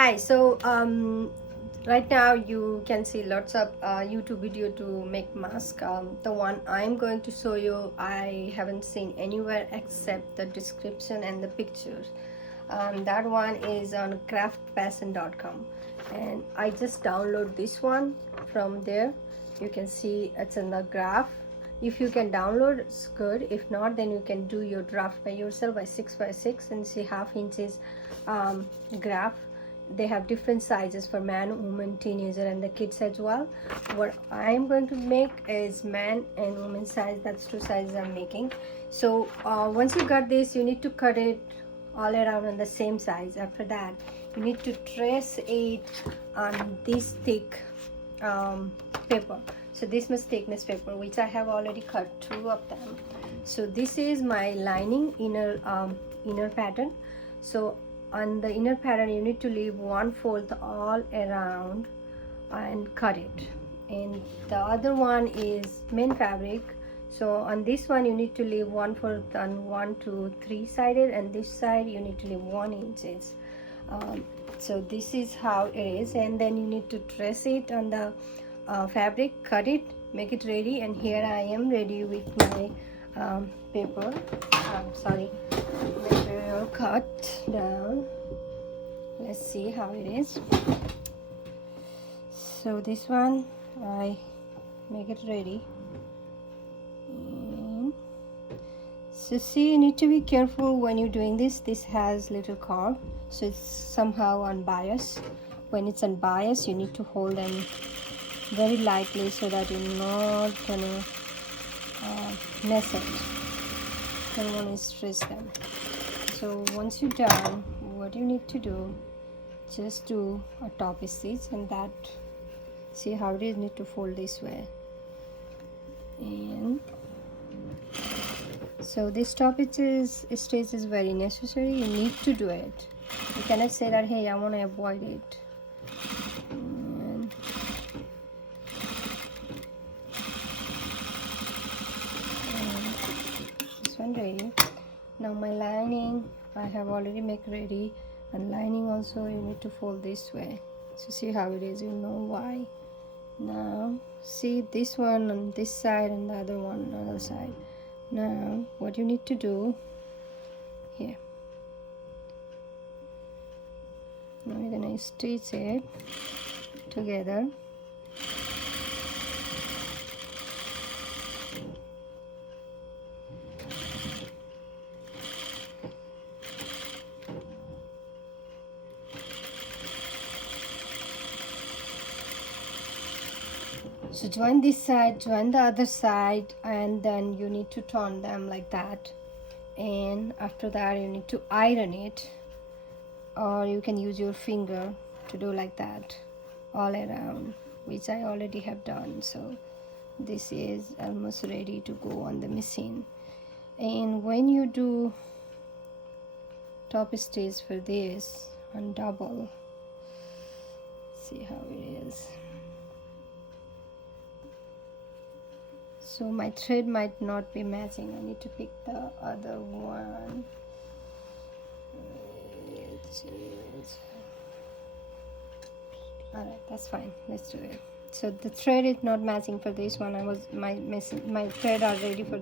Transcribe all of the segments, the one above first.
Hi. Right now you can see lots of YouTube video to make mask. The one I'm going to show you, I haven't seen anywhere except the description and the pictures. That one is on craftpassion.com, and I just download this one from there. You can see it's in the graph. If you can download, it's good. If not, then you can do your draft by yourself by 6 by 6 and see half inches graph. They have different sizes for man, woman, teenager, and the kids as well. What I am going to make is man and woman size. That's two sizes I'm making. So once you got this, you need to cut it all around on the same size. After that, you need to trace it on this thick paper. So this much thickness paper, which I have already cut two of them. So this is my lining inner pattern. So on the inner pattern, you need to leave 1/4 all around and cut it. And the other one is main fabric. So on this one, you need to leave 1/4 on 1, 2, 3 sided, and this side you need to leave 1 inches. So this is how it is, and then you need to trace it on the fabric, cut it, make it ready. And here I am ready with my paper. Material cut down. Let's see how it is. So this one I make it ready. And so see, you need to be careful when you're doing this. This has little curve, so it's somehow unbiased. When it's unbiased, you need to hold them very lightly so that you're not gonna mess it. Don't want to stress them. So once you're done, what you need to do, just do a top stitch, and that, see how it is, need to fold this way. And so this top stitch is very necessary. You need to do it. You cannot say that, hey, I want to avoid it. And this one ready. Now my lining I have already make ready, and lining also you need to fold this way. So see how it is, you know why. Now see this one on this side and the other one on the other side. Now what you need to do here, now you're gonna stitch it together. So join this side, join the other side, and then you need to turn them like that. And after that, you need to iron it, or you can use your finger to do like that all around, which I already have done. So this is almost ready to go on the machine. And when you do top stitch for this on double, see how it is. So my thread might not be matching. I need to pick the other one. Alright, that's fine. Let's do it. So the thread is not matching for this one. My thread are ready for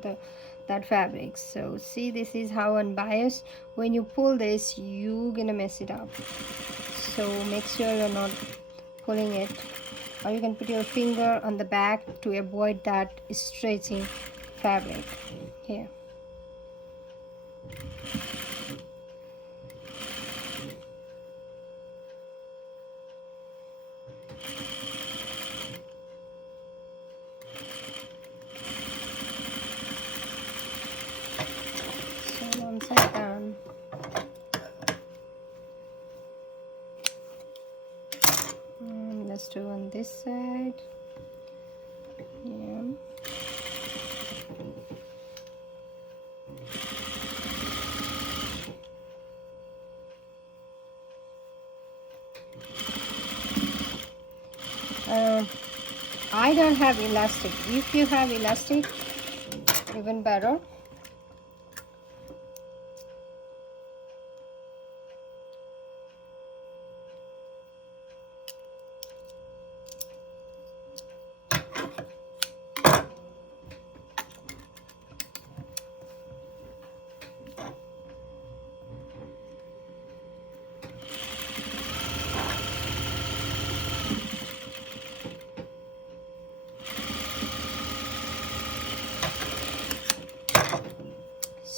that fabric. So see, this is how unbiased. When you pull this, you're gonna mess it up. So make sure you're not pulling it. Or you can put your finger on the back to avoid that stretching fabric here. So one side down. Let's do on this side. Yeah. I don't have elastic. If you have elastic, even better.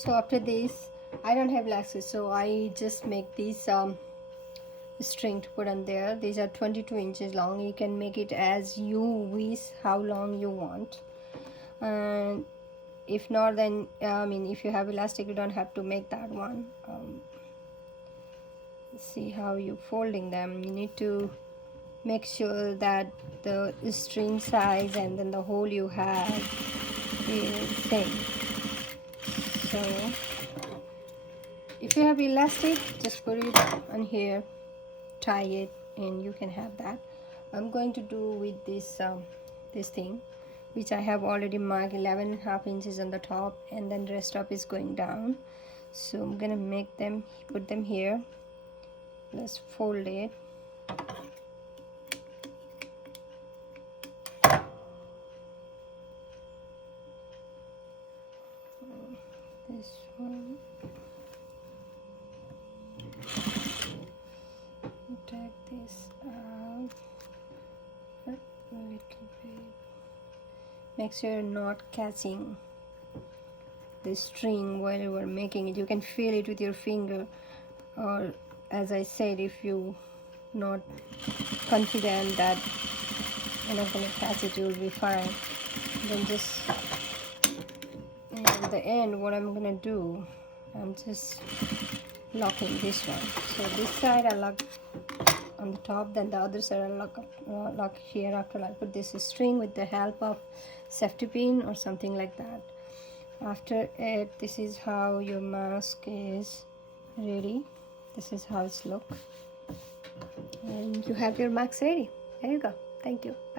So after this, I don't have elastic, so I just make these string to put on there. These are 22 inches long. You can make it as you wish, how long you want. And if not, then I mean, if you have elastic, you don't have to make that one. See how you folding them. You need to make sure that the string size and then the hole you have is same. So if you have elastic, just put it on here, tie it, and you can have that. I'm going to do with this this thing, which I have already marked 11.5 inches on the top, and then rest of is going down. So I'm gonna make them, put them here. Let's fold it. This one. Take this out a little bit. Make sure you're not catching the string while you are making it. You can feel it with your finger, or as I said, if you not confident that you're not going to catch it, you'll be fine. Then just at the end, what I'm going to do, I'm just locking this one. So this side I lock on the top, then the other side I lock here. After I put this string with the help of safety pin or something like that. After it, this is how your mask is ready. This is how it's look, and you have your mask ready. There you go. Thank you. Bye.